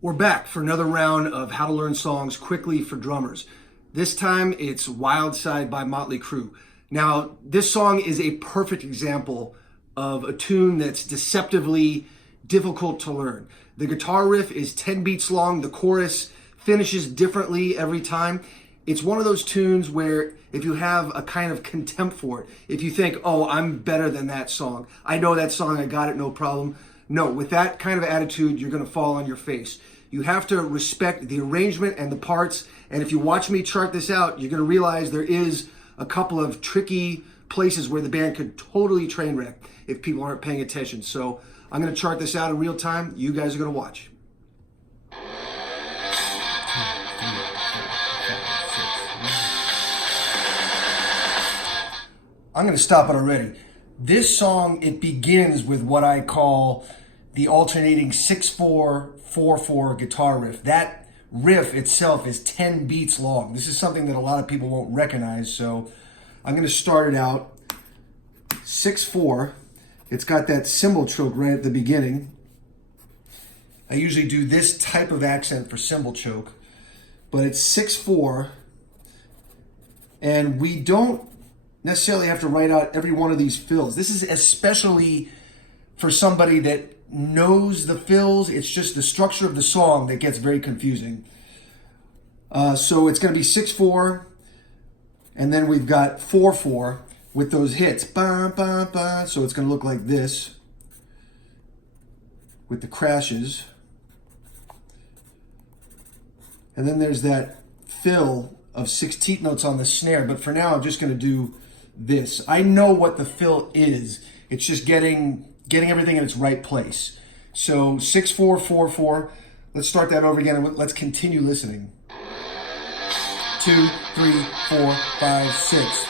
We're back for another round of how to learn songs quickly for drummers. This time it's Wild Side by Motley Crue. Now, this song is a perfect example of a tune that's deceptively difficult to learn. The guitar riff is 10 beats long. The chorus finishes differently every time. It's one of those tunes where if you have a kind of contempt for it, if you think, oh, I'm better than that song, I know that song, I got it, no problem. No, with that kind of attitude, you're going to fall on your face. You have to respect the arrangement and the parts. And if you watch me chart this out, you're going to realize there is a couple of tricky places where the band could totally train wreck if people aren't paying attention. So I'm going to chart this out in real time. You guys are going to watch. I'm going to stop it already. This song, it begins with what I call the alternating 6/4-4/4 guitar riff. That riff itself is 10 beats long. This is something that a lot of people won't recognize, so I'm going to start it out 6/4. It's got that cymbal choke right at the beginning. I usually do this type of accent for cymbal choke, but it's 6/4, and we don't necessarily have to write out every one of these fills. This is especially for somebody that knows the fills. It's just the structure of the song that gets very confusing. So it's going to be 6/4, and then we've got 4/4 with those hits. Ba, ba, ba. So it's going to look like this with the crashes. And then there's that fill of 16th notes on the snare, but for now I'm just going to do this. I know what the fill is. It's just getting everything in its right place. So 6/4-4/4. Let's start that over again and let's continue listening. 2, 3, 4, 5, 6.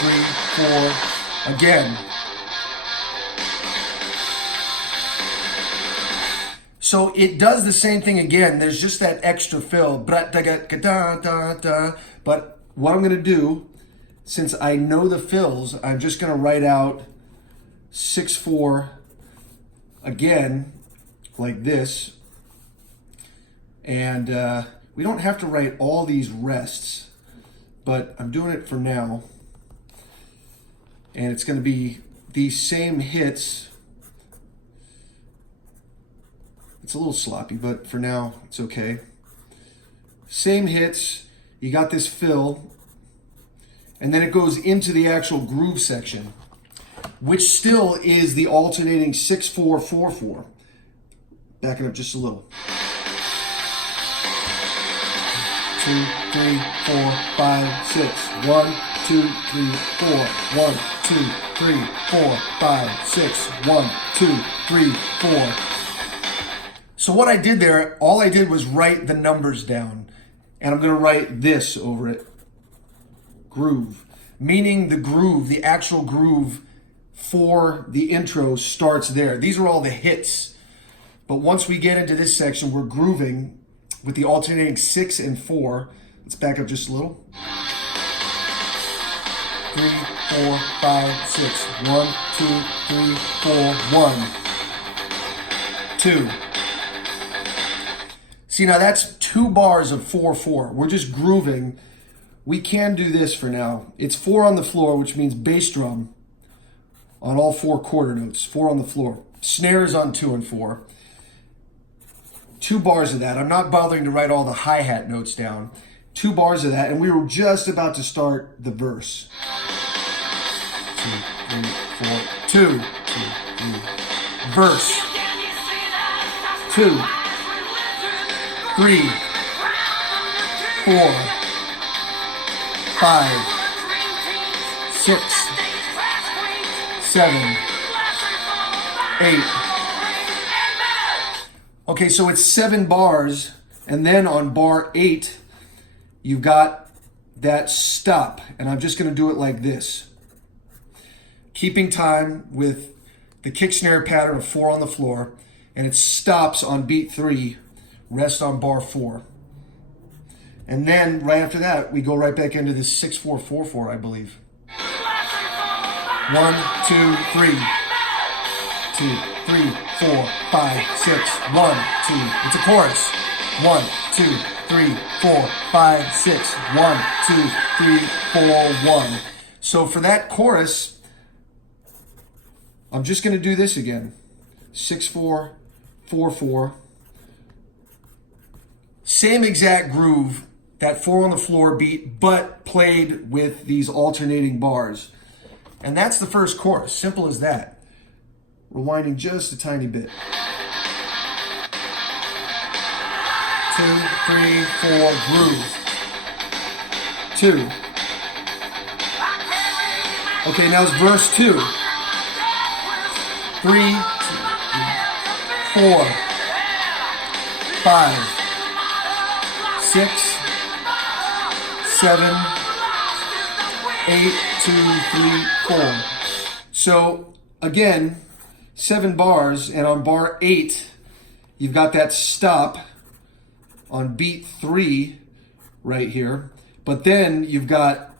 3, 4. Again. So it does the same thing again. There's just that extra fill. But what I'm going to do, since I know the fills, I'm just going to write out 6/4 again, like this. And we don't have to write all these rests, but I'm doing it for now. And it's going to be these same hits. It's a little sloppy, but for now, it's okay. Same hits. You got this fill. And then it goes into the actual groove section, which still is the alternating 6/4-4/4. Backing up just a little. 2, 3, 4, 5, 6. 1, 2, 3, 4. 1, 2, 3, 4, 5, 6. 1, 2, 3, 4. So what I did there, all I did was write the numbers down. And I'm going to write this over it. Groove, meaning the groove, the actual groove for the intro starts there. These are all the hits. But once we get into this section, we're grooving with the alternating 6 and 4. Let's back up just a little. 3, 4, 5, 6. 1, 2, 3, 4, 1, 2. See, now that's 2 bars of 4/4. We're just grooving. We can do this for now. It's 4 on the floor, which means bass drum on all 4 quarter notes. 4 on the floor. Snares on 2 and 4. 2 bars of that. I'm not bothering to write all the hi-hat notes down. 2 bars of that, and we were just about to start the verse. 2, 3, 4, 2, 2, 3. Verse. 2, 3, 4, 5, 6, 7, 8. Okay, so it's 7 bars, and then on bar 8, you've got that stop, and I'm just going to do it like this. Keeping time with the kick snare pattern of 4 on the floor, and it stops on beat 3, rest on bar 4. And then right after that, we go right back into this 6/4-4/4, I believe. 1, 2, 3. 2, 3, 4, 5, 6. 1, 2. It's a chorus. 1, 2, 3, 4, 5, 6. 1, 2, 3, 4, 1. So for that chorus, I'm just going to do this again. 6, 4, 4, 4. Same exact groove, that 4 on the floor beat, but played with these alternating bars. And that's the first chorus. Simple as that. Rewinding just a tiny bit. 2, 3, 4, groove. 2. Okay, now it's verse 2. 3, 4, 5, 6, 7, 8, 2, 3, 4. So again, 7 bars, and on bar 8, you've got that stop on beat 3 right here. But then you've got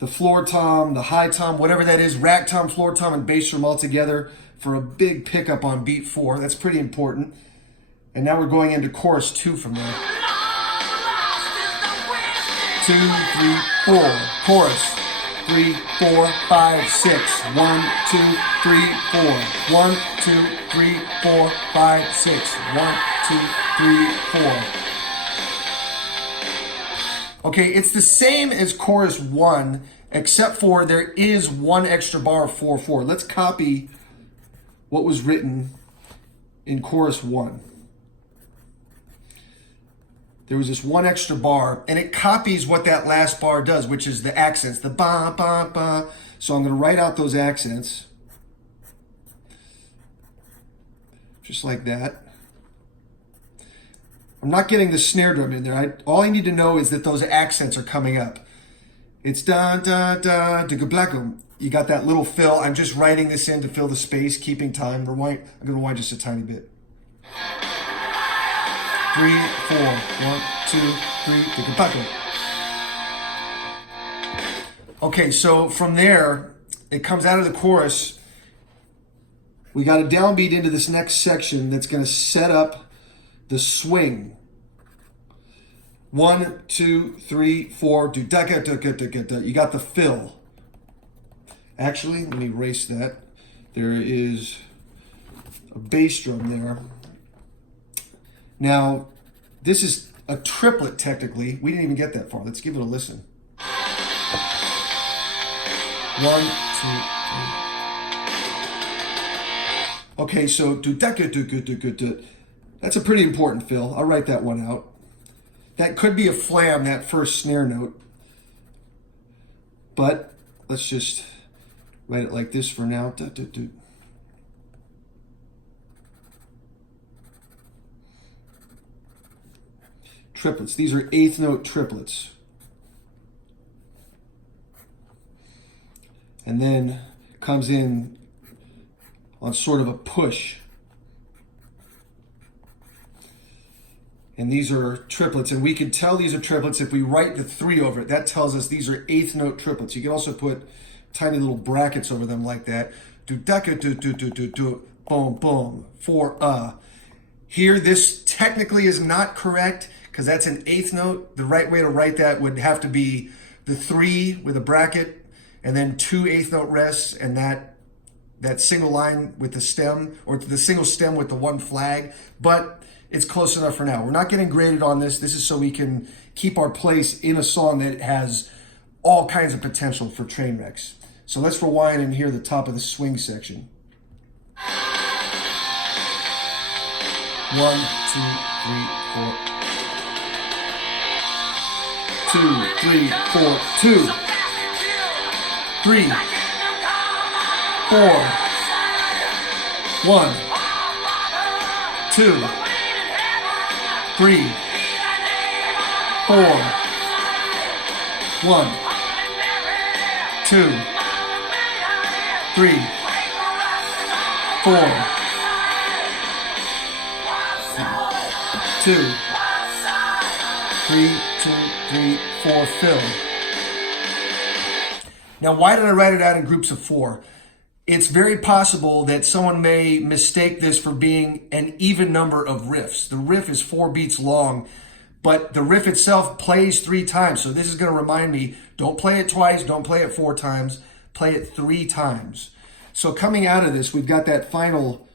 the floor tom, the high tom, whatever that is, rack tom, floor tom, and bass drum all together for a big pickup on beat 4. That's pretty important. And now we're going into chorus 2 from there. 2, 3, 4. Chorus. 3, 4, 5, 6. 1, 2, 3, 4. 1, 2, 3, 4, 5, 6. 1, 2, 3, 4. Okay, it's the same as chorus 1, except for there is one extra bar of 4, 4. Let's copy what was written in chorus 1. There was this one extra bar, and it copies what that last bar does, which is the accents, the ba, ba, ba. So I'm going to write out those accents. Just like that. I'm not getting the snare drum in there. All I need to know is that those accents are coming up. It's da, da, da, da, blackum. You got that little fill. I'm just writing this in to fill the space, keeping time. I'm going to rewind just a tiny bit. 3, 4, 1, 2, 3, tick-a-bucket. Okay, so from there, it comes out of the chorus. We got a downbeat into this next section that's going to set up the swing. 1, 2, 3, 4, do da da da da da da. You got the fill. Actually, let me erase that. There is a bass drum there. Now, this is a triplet technically. We didn't even get that far. Let's give it a listen. 1, 2, 3. Okay, so do da da da da da da. That's a pretty important fill. I'll write that one out. That could be a flam, that first snare note. But let's just write it like this for now. Da, da, da. Triplets. These are 8th note triplets. And then comes in on sort of a push. And these are triplets, and we can tell these are triplets if we write the 3 over it. That tells us these are 8th note triplets. You can also put tiny little brackets over them like that. Do da do do do do do boom boom 4 Here, this technically is not correct because that's an 8th note. The right way to write that would have to be the 3 with a bracket, and then 2 8th note rests, and that single line with the stem, or the single stem with the 1 flag. But it's close enough for now. We're not getting graded on this. This is so we can keep our place in a song that has all kinds of potential for train wrecks. So let's rewind and hear the top of the swing section. 1, 2, 3, 4. 2, 3, 4, 2, 3, 4, 1, 2, 3, 4, 1, 2, 3, 4, 2, 3, 2, 3, 4, fill. Now, why did I write it out in groups of 4? it's very possible that someone may mistake this for being an even number of riffs. The riff is 4 beats long, but the riff itself plays 3 times. So this is going to remind me, don't play it twice, don't play it 4 times, play it 3 times. So coming out of this, we've got that final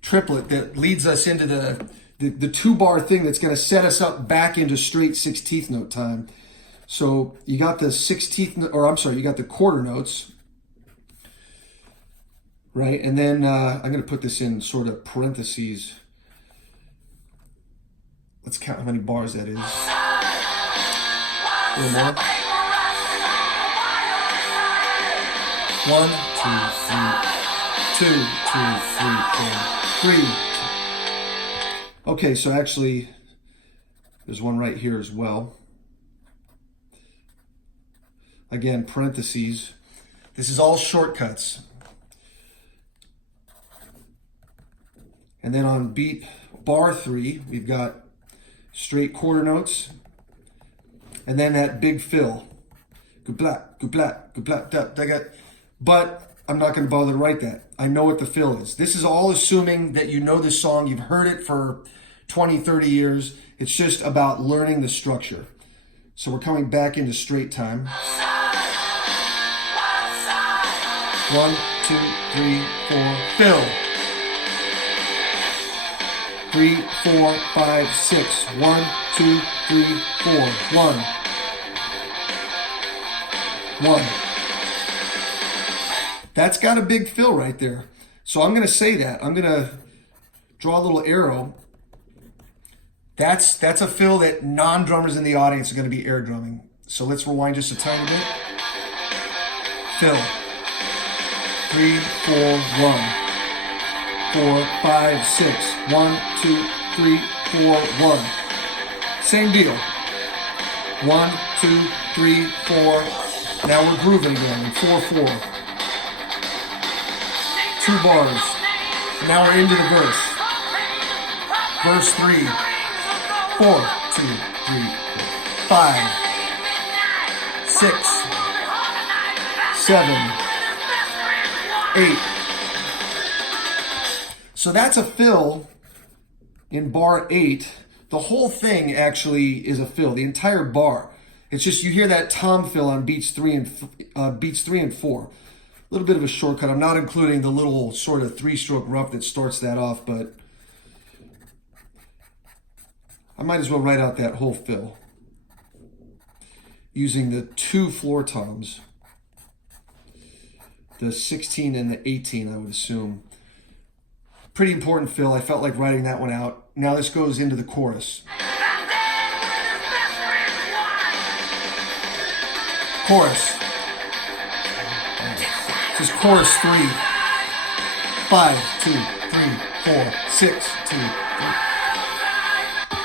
triplet that leads us into the 2-bar thing that's going to set us up back into straight 16th note time. So you got the 16th, or I'm sorry, you got the quarter notes, right? And then I'm going to put this in sort of parentheses. Let's count how many bars that is. A little more. 1, 2, 3, 2, 2, 3, 4, 3. Okay, so actually, there's one right here as well. Again, parentheses. This is all shortcuts. And then on beat bar 3, we've got straight quarter notes, and then that big fill. But I'm not going to bother to write that. I know what the fill is. This is all assuming that you know this song, you've heard it for 20, 30 years. It's just about learning the structure. So we're coming back into straight time. 1, 2, 3, 4, fill. 3, 4, 5, 6. 1, 2, 3, 4. 1. 1. That's got a big fill right there. So I'm going to say that. I'm going to draw a little arrow. That's a fill that non-drummers in the audience are going to be air drumming. So let's rewind just a tiny bit. Fill. 3, 4, 1. 4, 5, 6. 1, 2, 3, 4, 1. Same deal. 1, 2, 3, 4. Now we're grooving again in 4, 4. 2 bars. Now we're into the verse. Verse 3. 4, 2, 3, 5, 6, 7, 8. So that's a fill in bar 8. The whole thing actually is a fill, the entire bar. It's just you hear that tom fill on beats 3 and 4. A little bit of a shortcut. I'm not including the little sort of 3-stroke rough that starts that off, but I might as well write out that whole fill using the 2 floor toms, the 16 and the 18, I would assume. Pretty important fill. I felt like writing that one out. Now this goes into the chorus. Chorus. This is chorus 3. 5, 2, 3, 4, 6, 2, 3.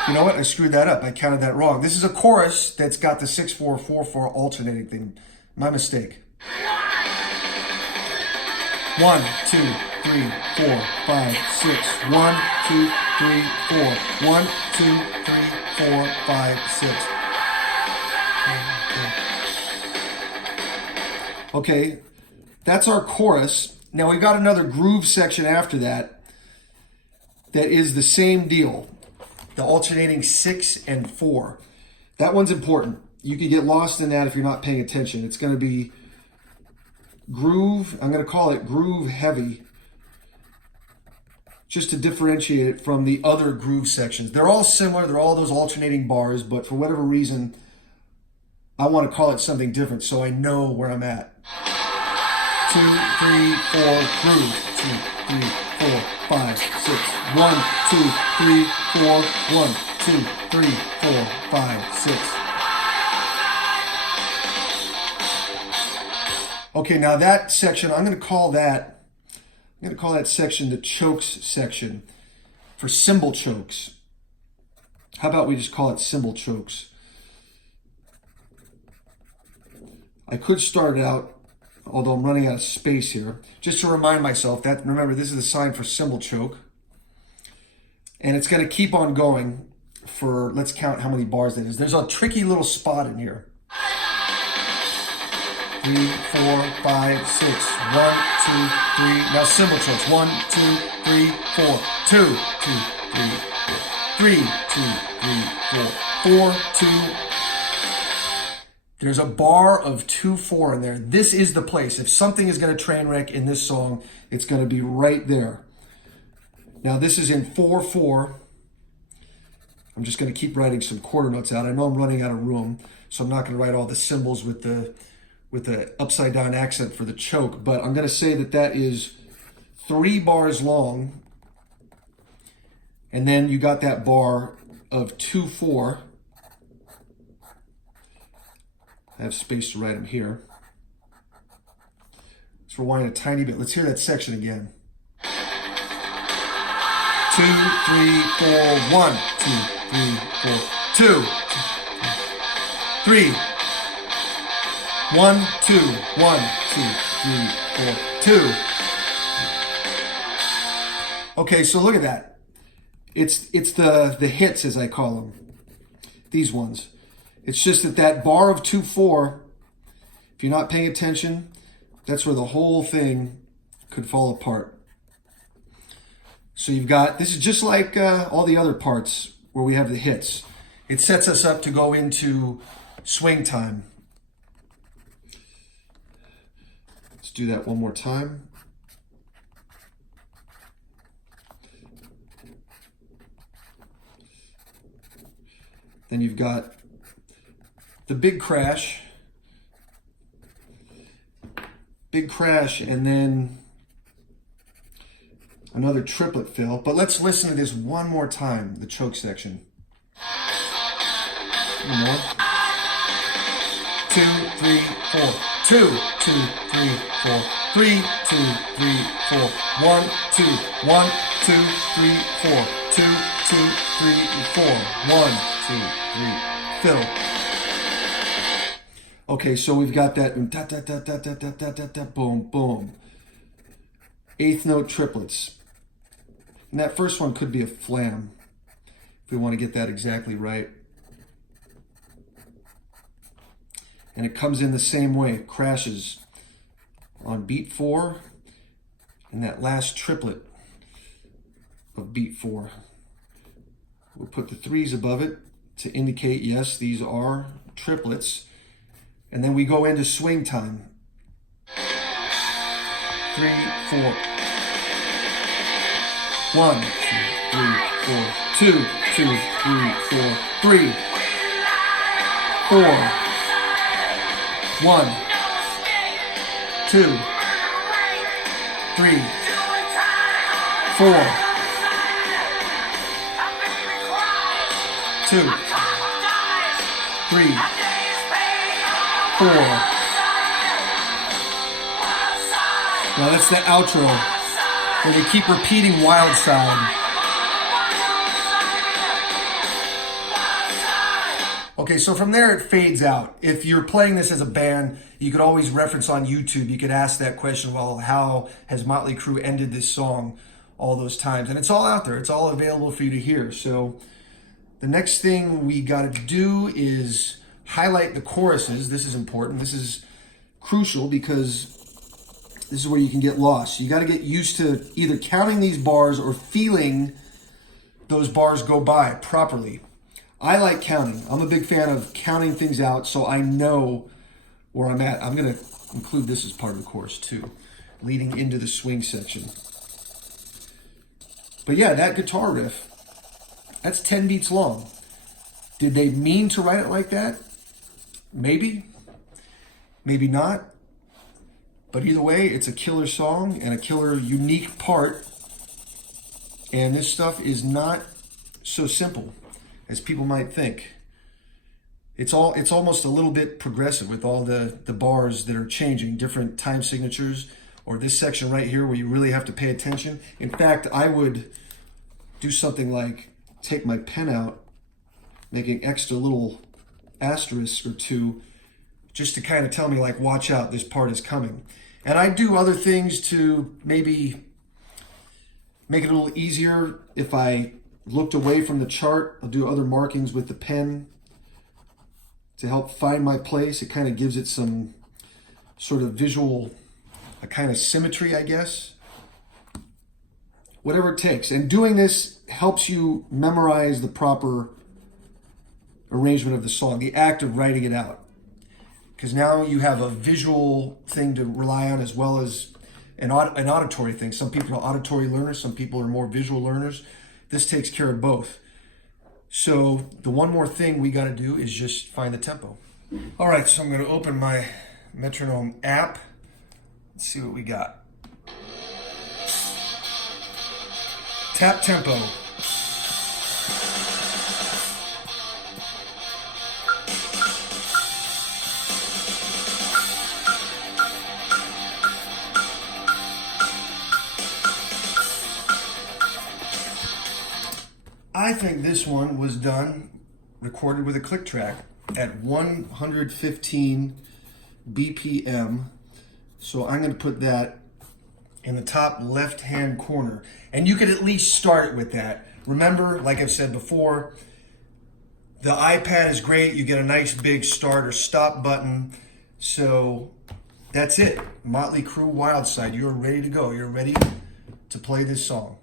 You know what? I screwed that up. I counted that wrong. This is a chorus that's got the 6-4-4-4 alternating thing. My mistake. 1, 2, 3, 4, 5, 6. 1, 2, 3, 4. 1, 2, 3, 4, 5, 6. Okay, that's our chorus. Now we've got another groove section after that that is the same deal. The alternating 6 and 4. That one's important. You can get lost in that if you're not paying attention. It's going to be groove. I'm going to call it groove heavy, just to differentiate it from the other groove sections. They're all similar. They're all those alternating bars, but for whatever reason, I want to call it something different so I know where I'm at. 2, 3, 4, groove. 2, 3, 4, 5, 6. 1, 2, 3, 4. 1, 2, 3, 4, 5, 6. Okay, now that section, I'm going to call that section the chokes section for cymbal chokes. How about we just call it cymbal chokes? I could start out, although I'm running out of space here, just to remind myself that, remember, this is the sign for cymbal choke. And it's going to keep on going for, let's count how many bars that is. There's a tricky little spot in here. 3, 4, 5, 6. 1, 2, 3. Now cymbal chords. 1, 2, 3, 4. 2, 2, 3, 4. 3, 2, 3, 4. 4, 2. There's a bar of 2, 4 in there. This is the place. If something is going to train wreck in this song, it's going to be right there. Now this is in 4, 4. I'm just going to keep writing some quarter notes out. I know I'm running out of room, so I'm not going to write all the cymbals with the upside down accent for the choke, but I'm going to say that that is 3 bars long, and then you got that bar of 2, 4. I have space to write them here. Let's rewind a tiny bit. Let's hear that section again. 2, 3, 4, 1, 2, 3, 4, 2, 3, 1, 2, 1, 2, 3, 4, 2. Okay, so look at that. It's the hits, as I call them. These ones. It's just that bar of 2, 4, if you're not paying attention, that's where the whole thing could fall apart. So you've got, this is just like all the other parts where we have the hits. It sets us up to go into swing time. Let's do that one more time. Then you've got the big crash, and then another triplet fill. But let's listen to this one more time, the choke section. One more. 2, 3, 4. 2, 2, 3, 4. 3, 2, 3, 4. 1, 2, 1, 2, 3, 4. 2, 2, 3, 4. 1, 2, 3. Fill. Okay, so we've got that da da da da da da da da da boom boom. 8th note triplets. And that first one could be a flam, if we want to get that exactly right. And it comes in the same way. It crashes on beat 4 and that last triplet of beat 4. We'll put the 3s above it to indicate, yes, these are triplets. And then we go into swing time. 3, 4. 1, 2, 3, 4. 2, 2, 3, 4. 3, 4. 1, 2, 3, 4. 2, 3, 4. Now that's the outro, where they keep repeating Wild Side. Okay, so from there it fades out. If you're playing this as a band, you could always reference on YouTube. You could ask that question, well, how has Motley Crue ended this song all those times? And it's all out there. It's all available for you to hear. So the next thing we got to do is highlight the choruses. This is important. This is crucial because this is where you can get lost. You got to get used to either counting these bars or feeling those bars go by properly. I like counting. I'm a big fan of counting things out so I know where I'm at. I'm going to include this as part of the chorus too, leading into the swing section. But yeah, that guitar riff, that's 10 beats long. Did they mean to write it like that? Maybe. Maybe not. But either way, it's a killer song and a killer unique part. And this stuff is not so simple as people might think. It's almost a little bit progressive with all the bars that are changing, different time signatures, or this section right here where you really have to pay attention. In fact, I would do something like take my pen out, make an extra little asterisk or two, just to kind of tell me, like, watch out, this part is coming. And I do other things to maybe make it a little easier. If I looked away from the chart, I'll do other markings with the pen to help find my place. It kind of gives it some sort of visual, a kind of symmetry, I guess. Whatever it takes. And doing this helps you memorize the proper arrangement of the song, the act of writing it out. Because now you have a visual thing to rely on as well as an auditory thing. Some people are auditory learners, some people are more visual learners. This takes care of both. So the one more thing we got to do is just find the tempo. All right, so I'm going to open my metronome app. Let's see what we got. Tap tempo. I think this one was done, recorded with a click track at 115 BPM. So I'm going to put that in the top left-hand corner. And you could at least start it with that. Remember, like I've said before, the iPad is great. You get a nice big start or stop button. So that's it. Motley Crue Wild Side. You're ready to go. You're ready to play this song.